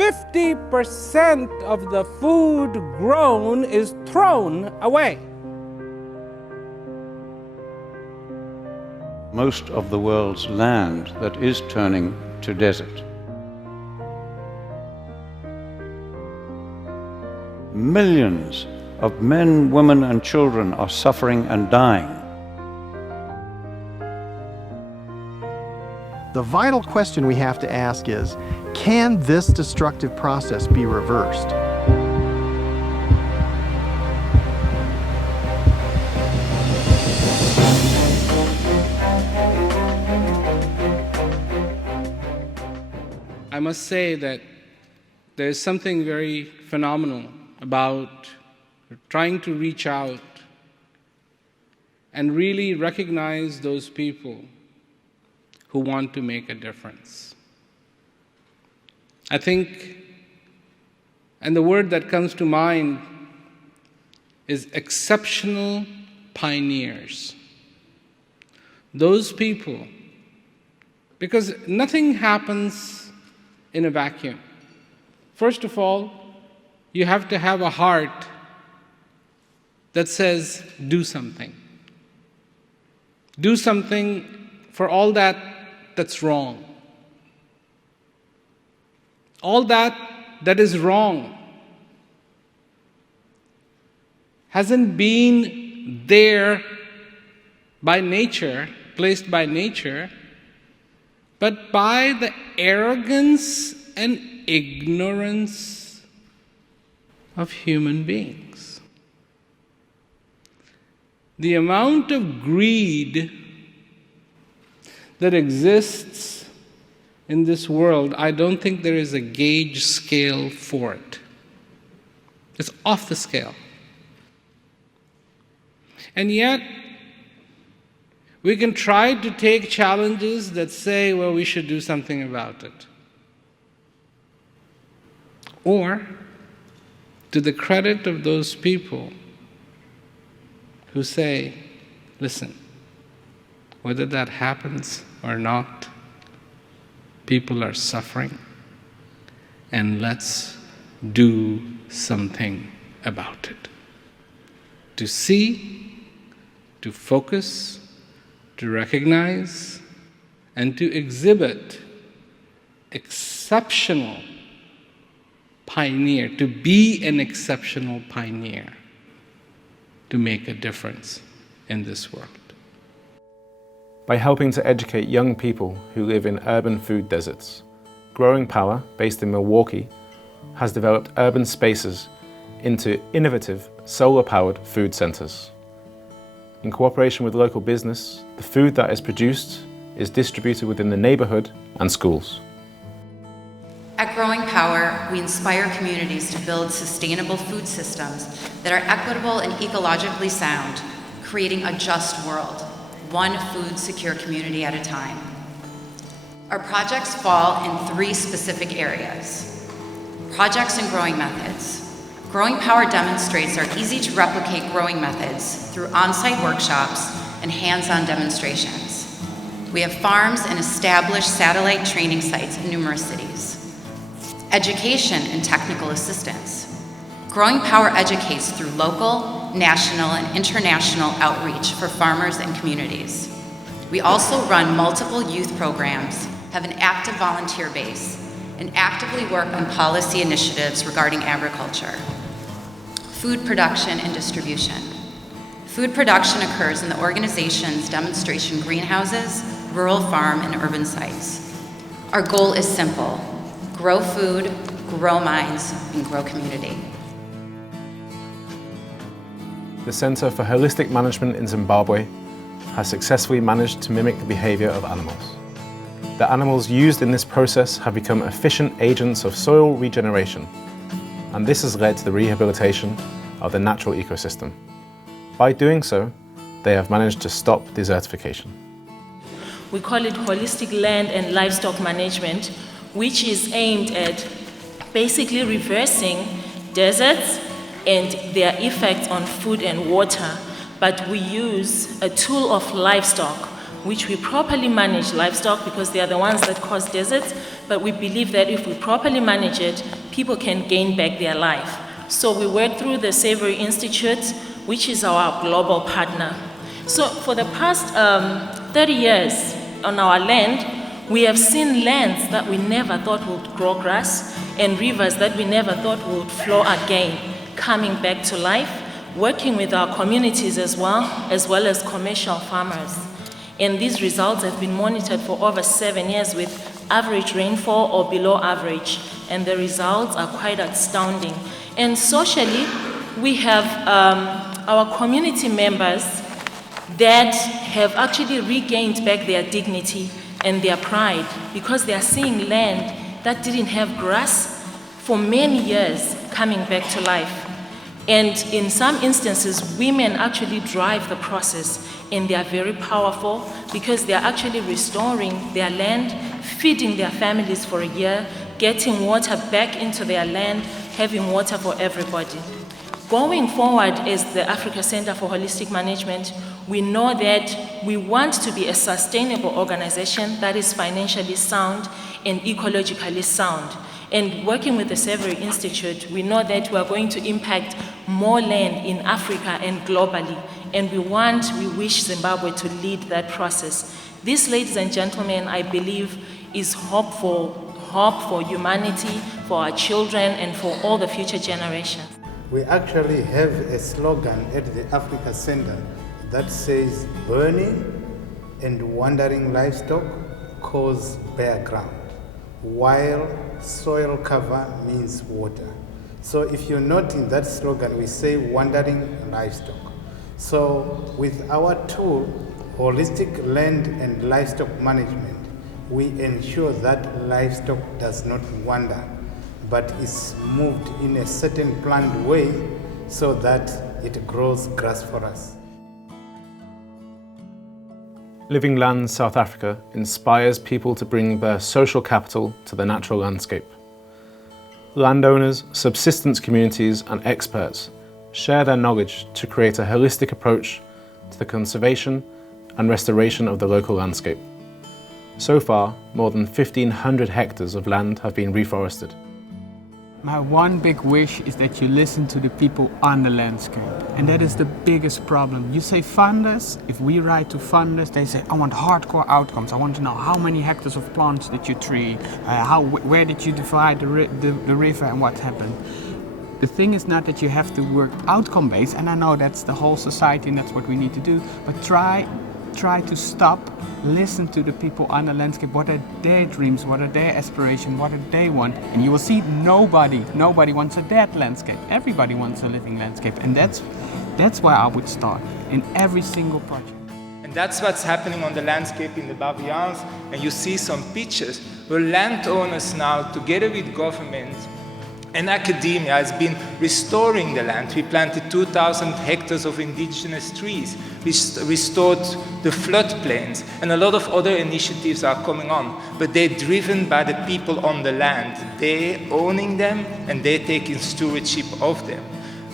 50% of the food grown is thrown away. Most of the world's land that is turning to desert. Millions of men, women, and children are suffering and dying. The vital question we have to ask is, can this destructive process be reversed? I must say that there is something very phenomenal about trying to reach out and really recognize those people who want to make a difference. I think, and the word that comes to mind is exceptional pioneers. Those people, because nothing happens in a vacuum. First of all, you have to have a heart that says, do something. Do something for all that's wrong. All that is wrong hasn't been there by nature, placed by nature, but by the arrogance and ignorance of human beings. The amount of greed that exists in this world, I don't think there is a gauge scale for it. It's off the scale. And yet, we can try to take challenges that say, well, we should do something about it. Or, to the credit of those people who say, listen, whether that happens or not, people are suffering, and let's do something about it. To see, to focus, to recognize, and to exhibit exceptional pioneer, to be an exceptional pioneer, to make a difference in this world. By helping to educate young people who live in urban food deserts, Growing Power, based in Milwaukee, has developed urban spaces into innovative solar-powered food centers. In cooperation with local business, the food that is produced is distributed within the neighborhood and schools. At Growing Power, we inspire communities to build sustainable food systems that are equitable and ecologically sound, creating a just world, one food-secure community at a time. Our projects fall in 3 specific areas. Projects and growing methods. Growing Power demonstrates our easy-to-replicate growing methods through on-site workshops and hands-on demonstrations. We have farms and established satellite training sites in numerous cities. Education and technical assistance. Growing Power educates through local, national, and international outreach for farmers and communities. We also run multiple youth programs, have an active volunteer base, and actively work on policy initiatives regarding agriculture. Food production and distribution. Food production occurs in the organization's demonstration greenhouses, rural farm, and urban sites. Our goal is simple: grow food, grow minds, and grow community. The Center for Holistic Management in Zimbabwe has successfully managed to mimic the behavior of animals. The animals used in this process have become efficient agents of soil regeneration, and this has led to the rehabilitation of the natural ecosystem. By doing so, they have managed to stop desertification. We call it holistic land and livestock management, which is aimed at basically reversing deserts and their effect on food and water, but we use a tool of livestock which we properly manage livestock because they are the ones that cause deserts, but we believe that if we properly manage it, people can gain back their life. So we work through the Savory Institute, which is our global partner. So for the past 30 years on our land, we have seen lands that we never thought would grow grass and rivers that we never thought would flow again, coming back to life, working with our communities as well as commercial farmers. And these results have been monitored for over 7 years with average rainfall or below average, and the results are quite astounding. And socially, we have our community members that have actually regained back their dignity and their pride because they are seeing land that didn't have grass for many years coming back to life. And in some instances, women actually drive the process, and they are very powerful because they are actually restoring their land, feeding their families for a year, getting water back into their land, having water for everybody. Going forward as the Africa Center for Holistic Management, we know that we want to be a sustainable organization that is financially sound and ecologically sound. And working with the Savory Institute, we know that we are going to impact more land in Africa and globally. And we wish Zimbabwe to lead that process. This, ladies and gentlemen, I believe is hope for humanity, for our children, and for all the future generations. We actually have a slogan at the Africa Center that says, burning and wandering livestock cause bare ground, while soil cover means water. So if you note in that slogan, we say wandering livestock. So with our tool, holistic land and livestock management, we ensure that livestock does not wander, but is moved in a certain planned way so that it grows grass for us. Living Lands South Africa inspires people to bring their social capital to the natural landscape. Landowners, subsistence communities and experts share their knowledge to create a holistic approach to the conservation and restoration of the local landscape. So far, more than 1,500 hectares of land have been reforested. My one big wish is that you listen to the people on the landscape, and that is the biggest problem. You say funders, if we write to funders, they say, I want hardcore outcomes. I want to know how many hectares of plants did you tree, where did you divide the river and what happened. The thing is not that you have to work outcome-based, and I know that's the whole society and that's what we need to do, but try to stop, listen to the people on the landscape. What are their dreams? What are their aspirations? What do they want? And you will see nobody wants a dead landscape. Everybody wants a living landscape. And that's where I would start in every single project. And that's what's happening on the landscape in the Bavians. And you see some pictures where landowners now, together with government and academia, has been restoring the land. We planted 2,000 hectares of indigenous trees. We restored the floodplains, and a lot of other initiatives are coming on, but they're driven by the people on the land. They're owning them, and they're taking stewardship of them.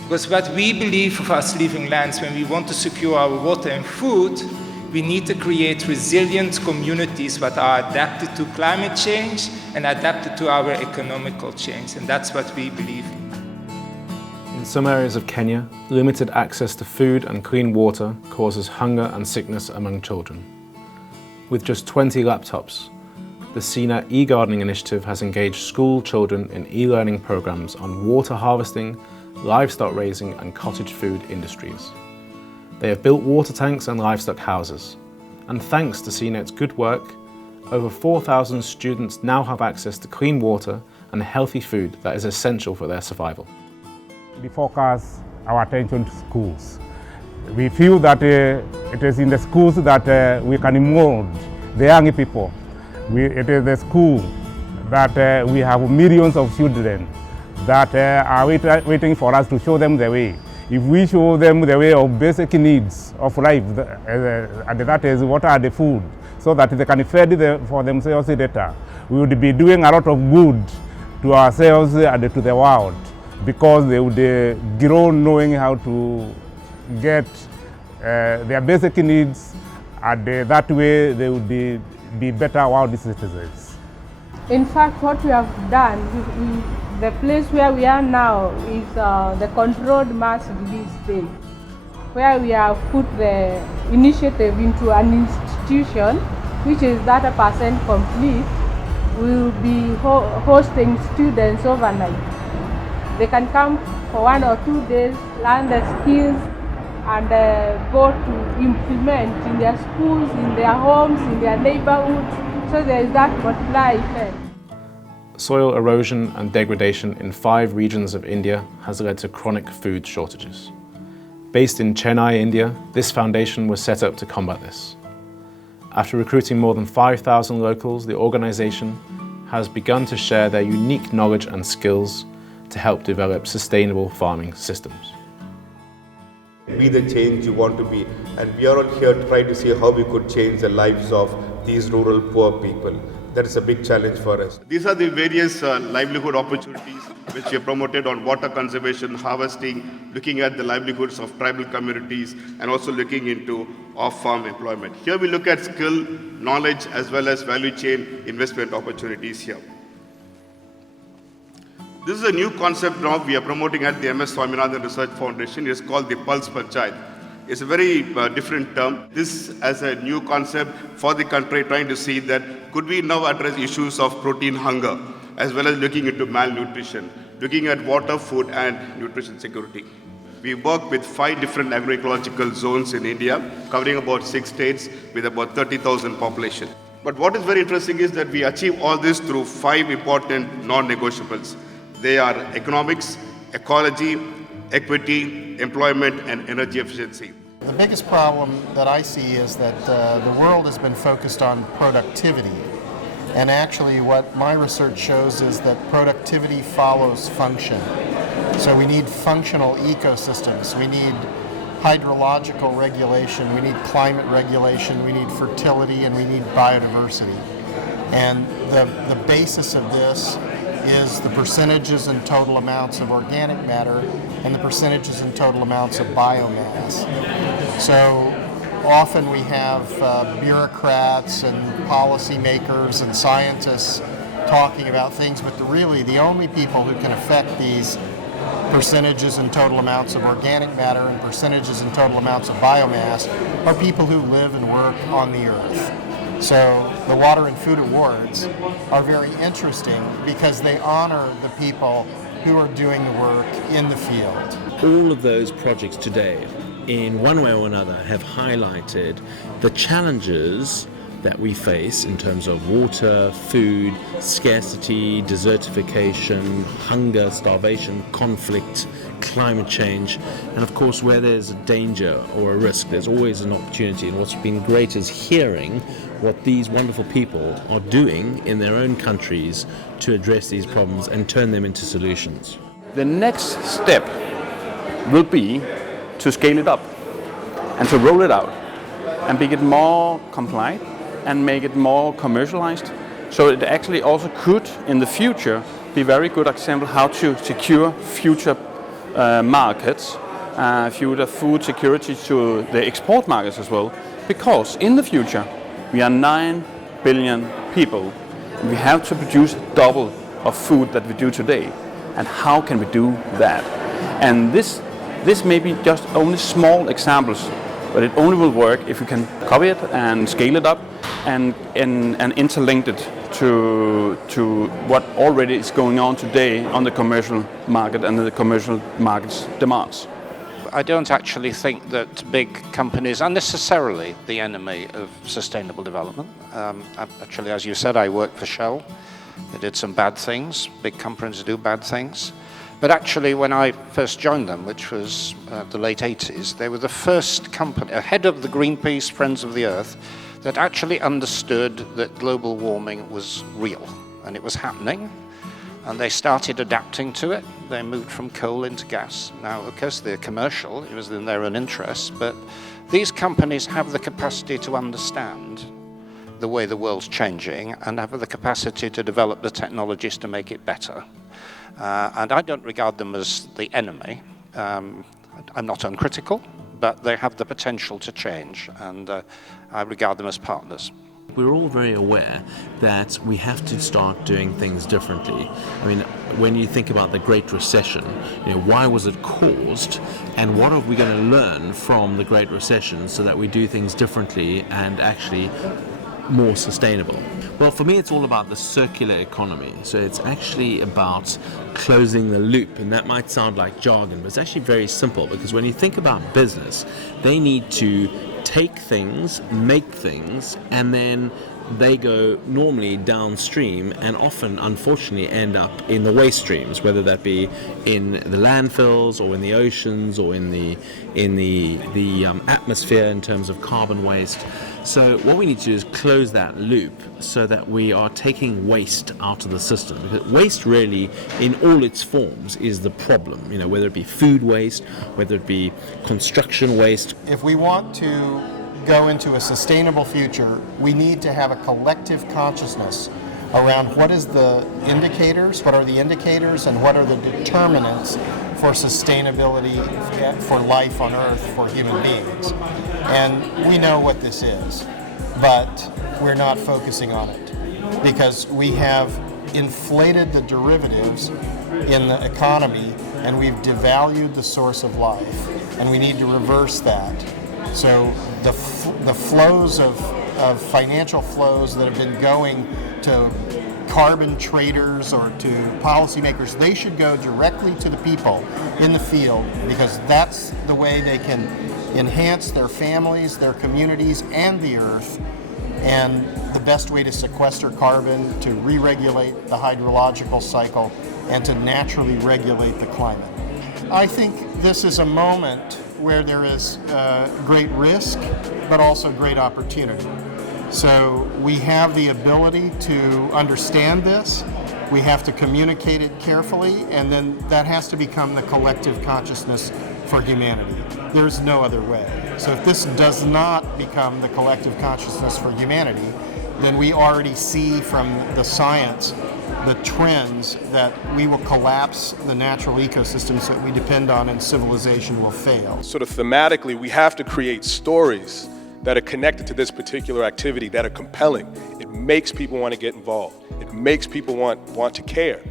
Because what we believe of us living lands, when we want to secure our water and food, we need to create resilient communities that are adapted to climate change and adapted to our economical change, and that's what we believe in. In some areas of Kenya, limited access to food and clean water causes hunger and sickness among children. With just 20 laptops, the Sina e-gardening initiative has engaged school children in e-learning programs on water harvesting, livestock raising and cottage food industries. They have built water tanks and livestock houses, and thanks to CNET's good work, over 4,000 students now have access to clean water and healthy food that is essential for their survival. We focus our attention to schools. We feel that it is in the schools that we can mold the young people. It is the school that we have millions of children that are waiting for us to show them the way. If we show them the way of basic needs of life, and that is what are the food, so that they can fend for themselves later, we would be doing a lot of good to ourselves and to the world, because they would grow knowing how to get their basic needs and that way they would be better world citizens. In fact, what we have done, the place where we are now is the controlled mass release stage, where we have put the initiative into an institution which is data % complete. We will be hosting students overnight. They can come for 1 or 2 days, learn the skills, and go to implement in their schools, in their homes, in their neighborhoods. So there is that multiplier effect. Soil erosion and degradation in 5 regions of India has led to chronic food shortages. Based in Chennai, India, this foundation was set up to combat this. After recruiting more than 5,000 locals, the organization has begun to share their unique knowledge and skills to help develop sustainable farming systems. Be the change you want to be, and we are all here to try to see how we could change the lives of these rural poor people. That is a big challenge for us. These are the various livelihood opportunities which we have promoted on water conservation, harvesting, looking at the livelihoods of tribal communities, and also looking into off-farm employment. Here we look at skill, knowledge, as well as value chain investment opportunities here. This is a new concept now we are promoting at the MS Swaminathan Research Foundation. It is called the Pulse per Child. It's a very different term. This as a new concept for the country, trying to see that could we now address issues of protein hunger, as well as looking into malnutrition, looking at water, food, and nutrition security. We work with 5 different agroecological zones in India, covering about 6 states with about 30,000 population. But what is very interesting is that we achieve all this through 5 important non-negotiables. They are economics, ecology, equity, employment, and energy efficiency. The biggest problem that I see is that the world has been focused on productivity. And actually what my research shows is that productivity follows function. So we need functional ecosystems. We need hydrological regulation, we need climate regulation, we need fertility, and we need biodiversity. And the basis of this is the percentages and total amounts of organic matter and the percentages and total amounts of biomass. So often we have bureaucrats and policymakers and scientists talking about things, but really the only people who can affect these percentages and total amounts of organic matter and percentages and total amounts of biomass are people who live and work on the earth. So the Water and Food Awards are very interesting because they honor the people who are doing the work in the field. All of those projects today, in one way or another, have highlighted the challenges that we face in terms of water, food, scarcity, desertification, hunger, starvation, conflict, climate change, and of course where there's a danger or a risk, there's always an opportunity. And what's been great is hearing what these wonderful people are doing in their own countries to address these problems and turn them into solutions. The next step will be to scale it up and to roll it out and make it more compliant and make it more commercialized. So it actually also could, in the future, be a very good example how to secure future markets, future food security to the export markets as well. Because in the future, we are 9 billion people, and we have to produce double of food that we do today. And how can we do that? And this may be just only small examples, but it only will work if we can copy it and scale it up and interlink it to what already is going on today on the commercial market and the commercial market's demands. I don't actually think that big companies are necessarily the enemy of sustainable development. Actually, as you said, I worked for Shell. They did some bad things. Big companies do bad things. But actually, when I first joined them, which was the late 80s, they were the first company, ahead of the Greenpeace, Friends of the Earth, that actually understood that global warming was real and it was happening. And they started adapting to it. They moved from coal into gas. Now, of course, they're commercial. It was in their own interest. But these companies have the capacity to understand the way the world's changing and have the capacity to develop the technologies to make it better. And I don't regard them as the enemy. I'm not uncritical, but they have the potential to change, and I regard them as partners. We're all very aware that we have to start doing things differently. I mean, when you think about the Great Recession, why was it caused, and what are we going to learn from the Great Recession so that we do things differently and actually more sustainable? Well, for me, it's all about the circular economy. So it's actually about closing the loop, and that might sound like jargon, but it's actually very simple, because when you think about business, they need to take things, make things, and then they go normally downstream and often, unfortunately, end up in the waste streams, whether that be in the landfills or in the oceans or in the atmosphere in terms of carbon waste. So what we need to do is close that loop so that we are taking waste out of the system. Because waste really, in all its forms, is the problem. Whether it be food waste, whether it be construction waste. If we want to go into a sustainable future, we need to have a collective consciousness around what are the indicators, and what are the determinants for sustainability for life on Earth for human beings. And we know what this is, but we're not focusing on it because we have inflated the derivatives in the economy and we've devalued the source of life, and we need to reverse that. So the flows of financial flows that have been going to carbon traders or to policymakers, they should go directly to the people in the field, because that's the way they can enhance their families, their communities, and the earth, and the best way to sequester carbon, to re-regulate the hydrological cycle, and to naturally regulate the climate. I think this is a moment where there is great risk, but also great opportunity. So we have the ability to understand this, we have to communicate it carefully, and then that has to become the collective consciousness for humanity. There's no other way. So if this does not become the collective consciousness for humanity, then we already see from the science the trends that we will collapse the natural ecosystems that we depend on, and civilization will fail. Sort of thematically, we have to create stories that are connected to this particular activity, that are compelling. It makes people want to get involved. It makes people want to care.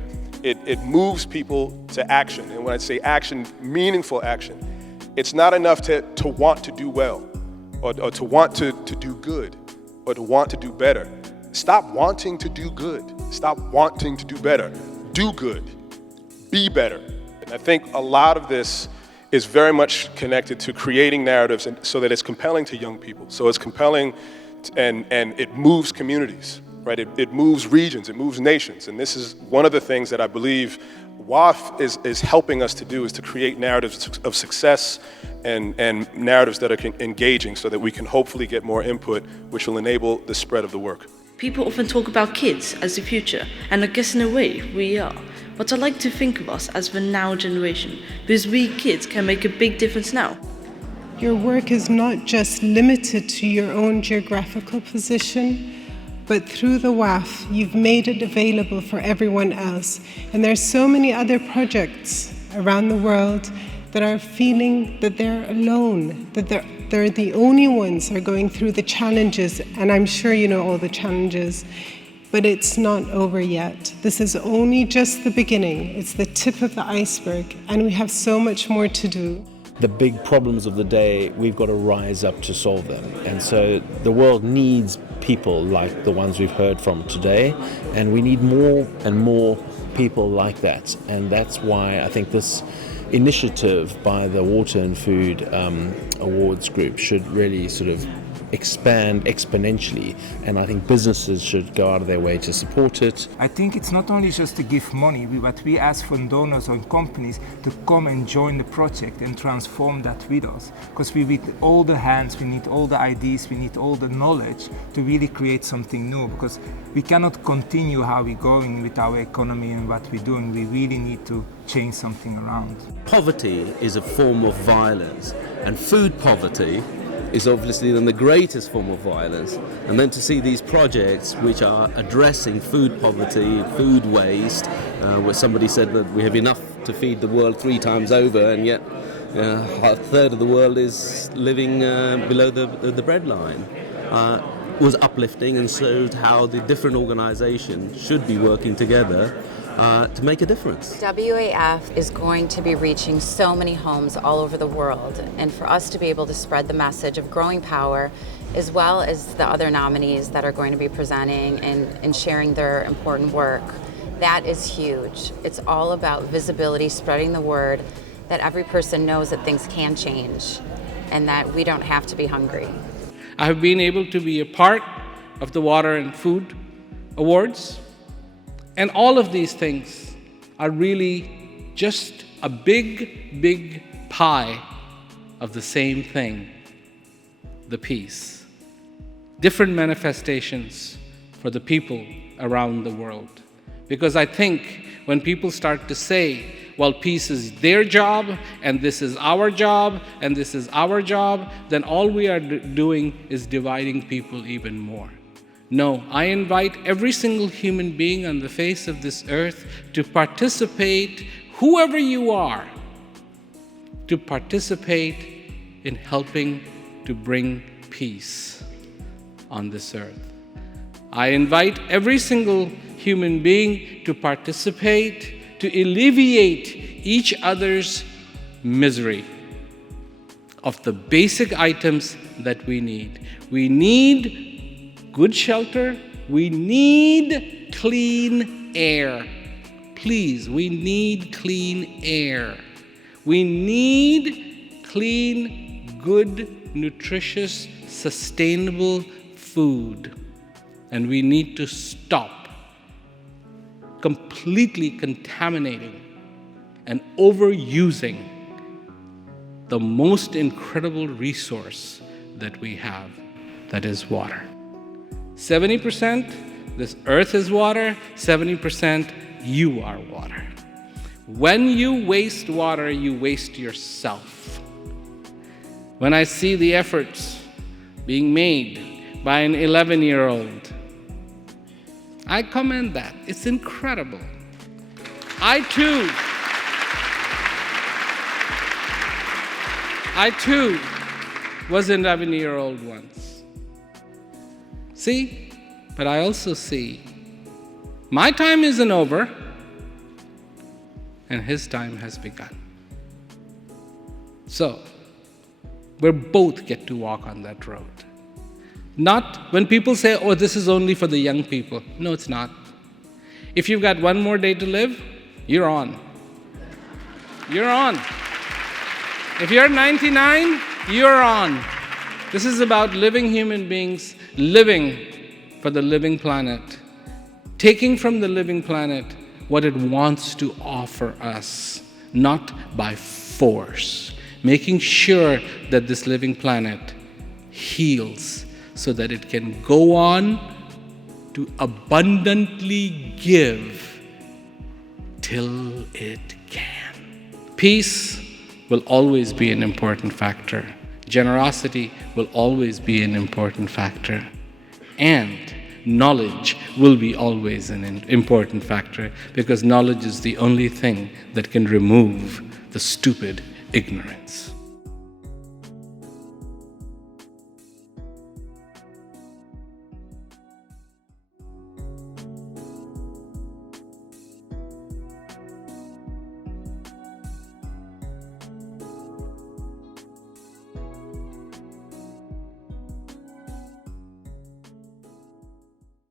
It moves people to action. And when I say action, meaningful action, it's not enough to want to do well, or to want to do good, or to want to do better. Stop wanting to do good. Stop wanting to do better. Do good. Be better. And I think a lot of this is very much connected to creating narratives so that it's compelling to young people. So it's compelling and it moves communities, right? It moves regions, it moves nations. And this is one of the things that I believe WAF is helping us to do, is to create narratives of success and narratives that are engaging, so that we can hopefully get more input, which will enable the spread of the work. People often talk about kids as the future, and I guess in a way we are. But I like to think of us as the now generation, because we kids can make a big difference now. Your work is not just limited to your own geographical position, but through the WAF, you've made it available for everyone else. And there's so many other projects around the world that are feeling that they're alone, that they're the only ones who are going through the challenges, and I'm sure you know all the challenges, but it's not over yet. This is only just the beginning. It's the tip of the iceberg, and we have so much more to do. The big problems of the day, we've got to rise up to solve them. And so the world needs people like the ones we've heard from today, and we need more and more people like that. And that's why I think this initiative by the Water and Food Awards group should really sort of expand exponentially, and I think businesses should go out of their way to support it. I think it's not only just to give money, but we ask for donors or companies to come and join the project and transform that with us. Because we need all the hands, we need all the ideas, we need all the knowledge to really create something new. Because we cannot continue how we're going with our economy and what we're doing. We really need to change something around. Poverty is a form of violence, and food poverty is obviously then the greatest form of violence. And then to see these projects which are addressing food poverty, food waste, where somebody said that we have enough to feed the world 3 times over, and yet a third of the world is living below the breadline, was uplifting and showed how the different organizations should be working together to make a difference. WAF is going to be reaching so many homes all over the world, and for us to be able to spread the message of growing power, as well as the other nominees that are going to be presenting and sharing their important work, that is huge. It's all about visibility, spreading the word that every person knows that things can change and that we don't have to be hungry. I have been able to be a part of the Water and Food Awards, and all of these things are really just a big, big pie of the same thing, the peace. Different manifestations for the people around the world. Because I think when people start to say, well, peace is their job, and this is our job, and this is our job, then all we are doing is dividing people even more. No, I invite every single human being on the face of this earth to participate, whoever you are, to participate in helping to bring peace on this earth. I invite every single human being to participate, to alleviate each other's misery of the basic items that we need. We need good shelter. We need clean air. Please, we need clean air. We need clean, good, nutritious, sustainable food. And we need to stop completely contaminating and overusing the most incredible resource that we have, that is water. 70% this earth is water, 70% you are water. When you waste water, you waste yourself. When I see the efforts being made by an 11-year-old, I commend that. It's incredible. I too was an 11-year-old once. See? But I also see my time isn't over and his time has begun. So, we both get to walk on that road. Not when people say, oh, this is only for the young people. No, it's not. If you've got one more day to live, you're on. You're on. If you're 99, you're on. This is about living human beings, living for the living planet, taking from the living planet what it wants to offer us, not by force, making sure that this living planet heals so that it can go on to abundantly give till it can. Peace will always be an important factor. Generosity will always be an important factor. And knowledge will be always an important factor, because knowledge is the only thing that can remove the stupid ignorance.